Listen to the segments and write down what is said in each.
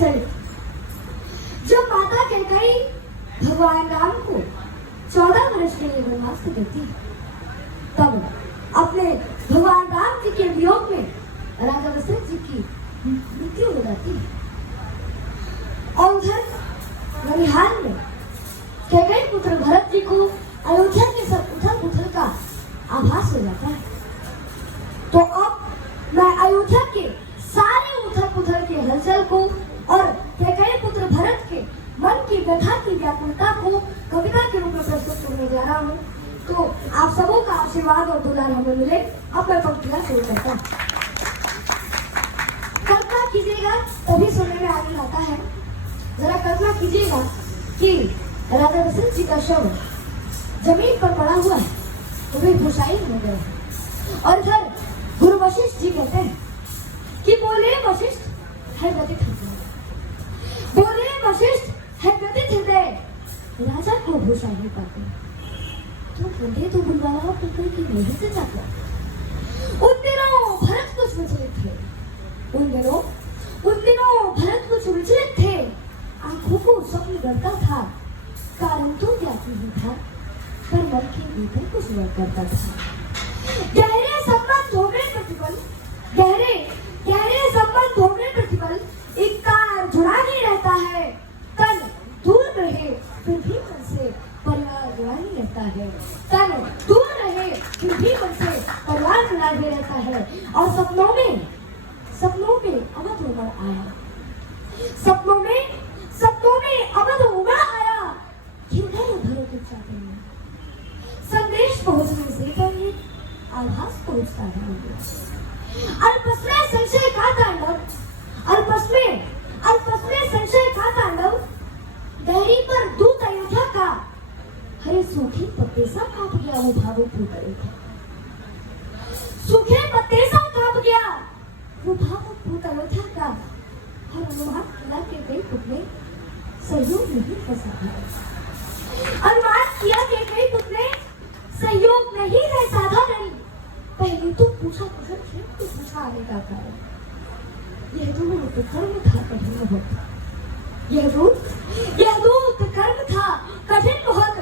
चरित्र। जब माता कैकेयी भगवान राम को 14 वर्ष के लिए वनवास देती है, तब अपने भगवान राम जी के वियोग में राजा दशरथ जी की मृत्यु हो जाती है। और उधर ननिहाल में कैकेयी पुत्र भरत जी को अयोध्या के सब उथल पुथल का आभास हो जाता है। तो अब मैं अयोध्या के सारे उथल पुथल के हलचल को और कैकेयी पुत्र भरत के मन की व्यथा की व्याकुलता को कविता के रूप में प्रस्तुत करने जा रहा हूँ। तो आप सबों का आशीर्वाद और दुलार हमें मिले। अब मैं पंक्तियां शुरू करता हूँ। कल्पना कीजिएगा तभी सुनने में आनंद आता है। जरा कल्पना कीजिएगा कि राजा दशरथ जी का शव जमीन पर पड़ा हुआ है, तो वे भूषाई हो गए हैं। और इधर गुरु वशिष्ठ जी कहते हैं कि बोले वशिष्ठ है व्यथित हृदय, बोले वशिष्ठ है व्यथित हृदय, राजा को भूषा नहीं पाते। तो बोले तो बुलवाला पुत्र की नहीं से जाता। उन दिनों भरत कुछ विचलित थे, उन दिनों भरत कुछ विचलित थे। आंखों को स्वप्न डरता था, कारण तो ज्ञाति ही था, पर मन के भीतर कुछ वर्क करता था। गहरे संबंध हो गए प्रतिपल, गहरे संबंध हो गए प्रतिपल, एक कार जुड़ा ही रहता है। तन दूर रहे फिर भी मन से परिवार जुड़ा ही रहता है। तन दूर रहे फिर भी मन से परिवार जुड़ा ही रहता है। और सपनों में अवध उमड़ आया, सपनों में अवध उमड़ आया। हृदय भरत चाहते हैं, संदेश पहुंचने से पहले आभास पहुंचता है। अल्पस में संशय का तांडव, अल्पस में संशय का तांडव, दहरी पर दूत अयोध्या का, हरे सूखे पत्ते सा कांप गया वो भावुक भूत अयोध्या। सूखे पत्ते सा कांप गया वो भावुक भूत अयोध्या का। हर अनुमान किया के कई पुतले सहयोग नहीं कर सका। अनुमान किया के कई पुतले सहयोग नहीं है साधारण। पहले तो पूछा कुशल क्षेम तो पूछा आने का कारण। यह दूत कर्म था कठिन बहुत, यह दूत कर्म था कठिन बहुत।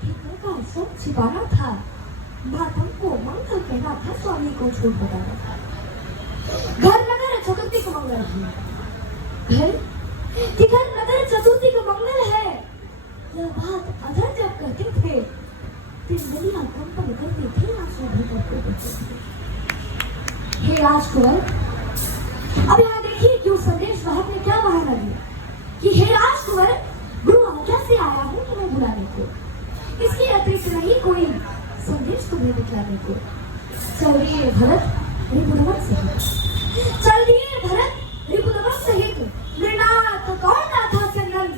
भीतर का सब छिपाना था, मातम को मंगल कहना था, स्वामी को झूठ बताना था। घर नगर चतुर्थी का मंगल है, घर नगर चतुर्थी का मंगल है। यह बात अधर जब कहते थे, तिरवलियां कंपन करती थी, आंसू भी करते थे। हे राजकुमार, अब यहाँ देखिए कि उस संदेश वाहक ने क्या बहाना दिया कि हे राजकुमार, गुरु आज्ञा से आया हूँ तुम्हें बुलाने को, इसके अतिरिक्त नहीं कोई संदेश तुम्हें दिखलाने को। चलिए भरत रिपुदमन सहित, चलिए भरत रिपुदमन सहित, मृणाल कौन ना था संगन,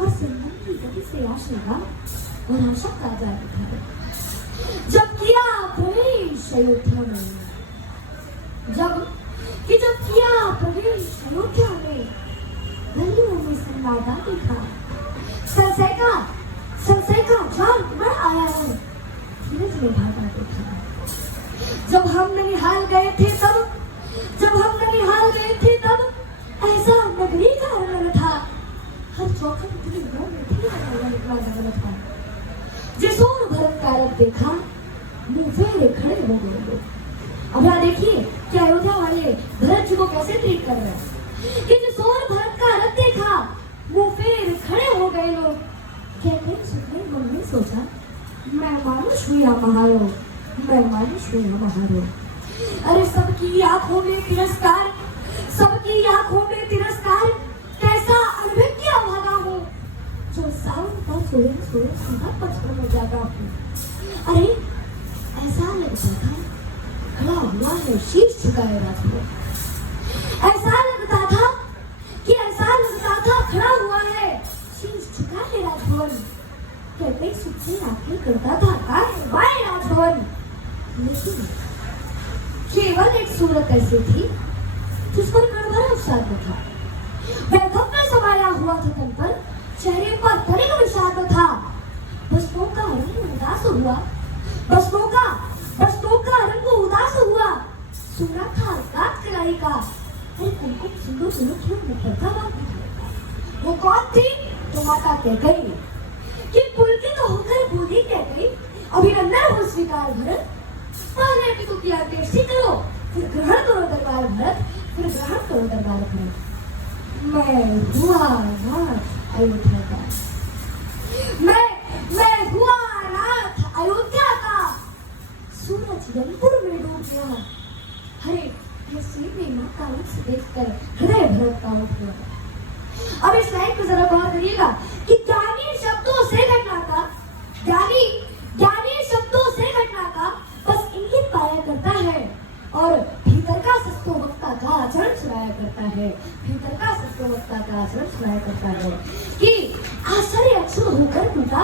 और संगन की गति से आशेगा और आशा का जाता था। जब किया प्रवेश अयोध्या में, जब किया प्रवेश अयोध्या में, गलियों में सन्नाटा देखा, संशय का जाल उमड़ आया है, धीरज में भागा देखा। जब हम ननिहाल गए थे तब ऐसा नगरी का रंग था, हर चौखट इतनी मोह में थी, नगर था। जिसोर भरत का रथ देखा, मुंह फेरे खड़े हो गए लोग। अब यहाँ देखिए कि अयोध्या वाले भरत जी को कैसे ट्रीट कर रहे हैं कि जिसोर भरत का रथ देखा, मुंह फेर खड़े हो गए लोग। कैकेयी सुनने मन में सोचा, मैं मानुष हुई महारो, मैं मानुष हुई महारो। अरे सबकी आंखों में तिरस्कार, सबकी आंखों में तिरस्कार, कैसा अनभिज्ञ भागा हूँ, जो सावन पर सोए सीधा पचपन में जागा हूँ। अरे ऐसा लगता था खड़ा हुआ है शीश झुकाए राजभवन, ऐसा लगता था खड़ा हुआ है शीश झुकाए राजभवन। कैकेयी सुख से आंखें करता था बाएं राजभवन, लेकिन केवल एक सूरत ऐसी थी जिस पर गड़बड़ा अवसाद था। वैभव समाया हुआ था तन पर, चेहरे पर तनिक विषाद था। बसनों का रंग उदास हुआ, बसनों का रंग उदास हुआ। सुना था रात कलाई का, अरे कुमकुम सिंदूर क्यों मुकद्दमा वो कौन थी? तो माता कैकेयी। कि पुलकित होकर बोली कैकेयी, अभिनंदन हो स्वीकार भरत, पहले भी तो किया अंत्येष्टि करो, फिर ग्रहण करो दरबार भरत, फिर ग्रहण करो दरबार भरत। मैं हुआ नाथ अयोध्या का, मैं हुआ नाथ अयोध्या का, सूरज यमपुर में डूब गया। अरे ऐसी में माता उस देखकर हृदय भरत का उठ गया। अब इस लाइन को जरा गौर करिएगा कि ज्ञानी शब्दों से घटना का, ज्ञानी शब्दों से घटना का बस इंगित पाया करता है और भीतर का सत्सोवक्ता का आचरण सुनाया करता है, भीतर का सत्सोवक्ता का आचरण सुनाया करता है। कि आश्चर्य अक्षुण होकर टूटा,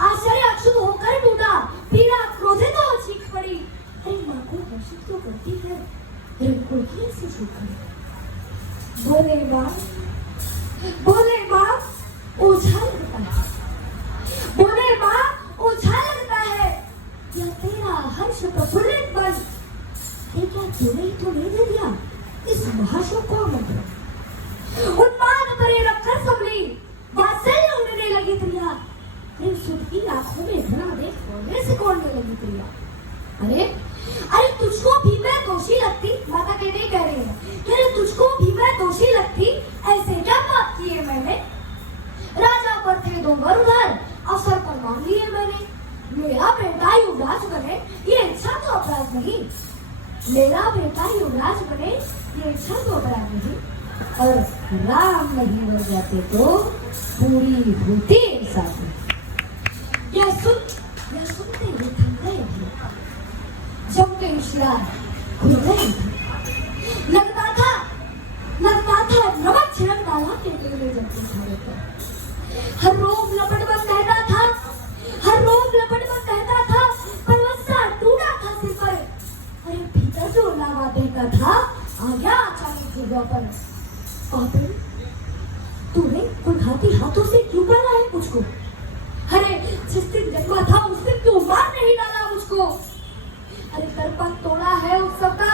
आश्चर्य अक्षुण होकर टूटा, पीड़ा क्रोधित हो चीख पड़ी। अरे माँ को घोषित तो करती है, रंगों की ऐसी चूक करी। बोले माँ ओझा लगता है, बोले माँ ओझा लगता है, या तेरा हर्ष प्रफुल्लित मन, ये क्या तूने ही तो नहीं दे दिया इस महाशोक को आमंत्रण? उन्माद भरे रखकर संभली, वात्सल्य उड़ने लगी प्रिया, प्रेम सुध की आंखों में भरा देख रोने से कोड़ने लगी प्रिया। अरे तुझको भी मैं दोषी लगती, माता कैकेयी कह रही है, अरे तुझको भी मैं दोषी लगती, ऐसे क्या पाप किए मैंने? राजा पर थे दो वर उधर, अवसर पर मान लिए मैंने, मेरा बेटा युवराज बने ये इच्छा तो अपराध नहीं, मेरा बेटा युवराज बने ये इच्छा तो अपराध नहीं, और राम नहीं बन जाते तो पूरी होती साथ। यह सुनते ही थम गए थे, जब के होशियार खुल गए थे। लगता था नमक छिड़क डाला कैकेयी ने जब उठाए पर। हर रोम लपट बन कहता था, हर रोम लपट बन कहता था, परवस्सा टूटा था सिर पर। अरे भीतर जो लावा बहता था, आ गया अचानक जुआ पर। पापी, तूने कुल्हाती हाथों से क्यों मारा है मुझको? अरे जिस दिन जन्मा था उस दिन क्यों मार नहीं डाला मुझको? अरे दर्पण तोड़ा है उत्सव का,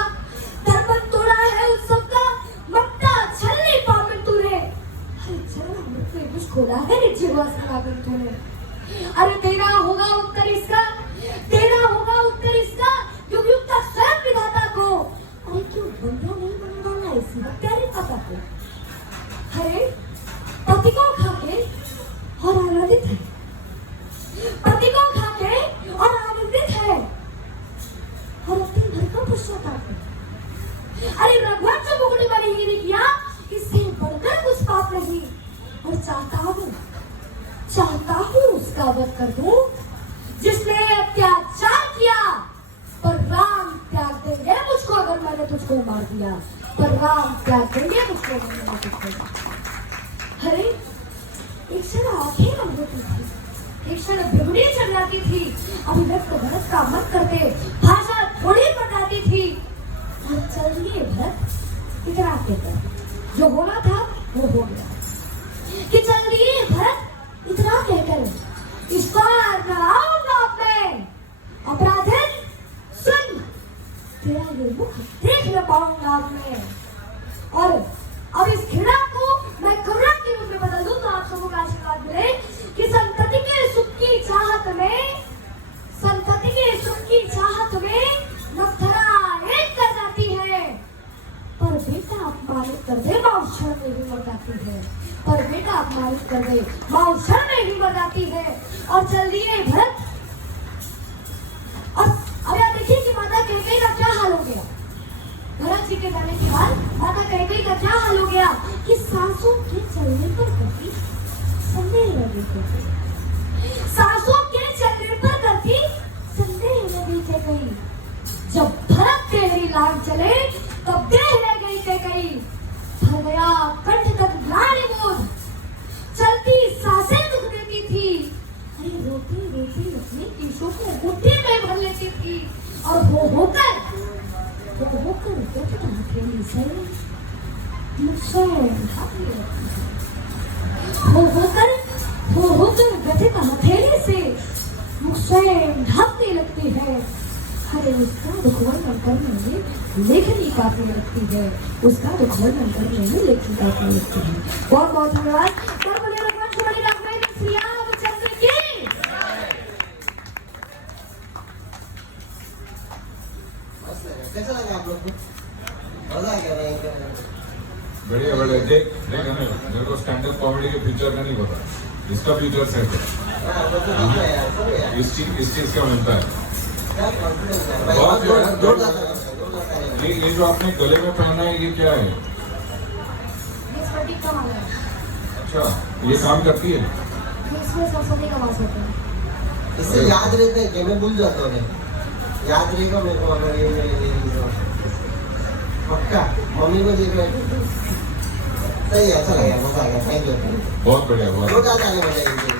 दर्पण तोड़ा है उत्सव का, मक्ता छलनी पावन तूने। अरे चला मुझे कुछ खोला है निर्जीवा सुनाकर तूने। अरे देना होगा उत्तर इसका, देना होगा उत्तर इसका, युग युग तक स्वयं विधाता को। अरे क्यों बंधा नहीं बन डाला इसी हत्यारे पापा को? अरे पति को खाके और आनंदित है, पति को खाके और आनंदित है, और अपने घर का पश्चाताप है। अरे रघुवर जो मुकुट बने ही नहीं किया, इससे बढ़कर कुछ पाप नहीं, और चाहता हूँ उसका वध कर दूं जिसने अत्याचार किया, पर राम त्याग देंगे मुझको अगर मैंने तुझको मार दिया, पर राम त्याग देंगे मुझको अगर मैंने तुझको मार दिया। अरे एक क्षण आंखें बंद होती थी, एक क्षण भिगड़ी चढ़ जाती थी, अभिव्यक्त भरत का मत करते भाषा थोड़ी बताती थी, और चलिए भरत इतना कहकर जो होना था वो हो गया, कि चलिए भरत इतना कहकर इस बार न आऊंगा अपने अपराधिन, सुन तेरा ये मुख देख न पाऊंगा मैं, और अब इस घृणा को मैं करुणा के रूप में बदल दूं तो आप सबको का आशीर्वाद मिले कि संतति के सुख की चाहत में, संतति के सुख की चाहत में नखरा एक कर जाती है, पर बेटा अपमानित कर दे माँ क्षण में भी मर जाती है, पर बेटा अपमानित कर दे माँ क्षण में भी मर जाती है। और चल दिए भरत, और अब आप देखिए कि माता कैकेयी का क्या हाल हो गया। भरत जी के जाने के बाद माता कैकेयी का क्या हाल हो गया कि सासों के चलने पर कभी संदेह लगे थे, सासों के चलने पर कभी संदेह लगे कैकेयी। जब भरत के ही लाल चले तब देह रह गई कैकेयी, भर गया कंठ तक ग्लानि बोध, चलती सांसें दुख देती थी, अरे रोती रोती अपने कीशों को मुट्ठी में भर लेती थी, और हो होकर व्यथित हथेली से मुझसे ढांपने लगती है, हो होकर व्यथित हथेली से मुझसे ढांपने लगती है। अरे उसका दुख वर्णन करने में लेखनी काफी लगती है, उसका दुख वर्णन करने में लेखनी काफी लगती है। बहुत बहुत धन्यवाद। मजा आ गया भाई। बढ़िया बढ़िया। देख देख हमें, मेरे को स्टैंड अप कॉमेडी के फ्यूचर का नहीं पता, इसका फ्यूचर सेट है। हाँ, वो तो ठीक है यार, सब यार। इस चीज का मिलता है। क्या confidence है भाई, बहुत जोर यार, जोर लाता है, जोर लाता है। ये जो आपने गले में पहना है ये क्या है? ये स्फटिक का माला है। अच्छा, ये काम करती है? ये इसमें सरस्वती का वास होता है। इससे याद रहता है कि मैं भूल जाता हूँ मैं। याद रहेगा मेरे को अगर ये पक्का मम्मी को देख रहे हैं। सही है, अच्छा लगा, मजा आ गया, थैंक यू। बहुत बढ़िया, बहुत रोज आता है मजा।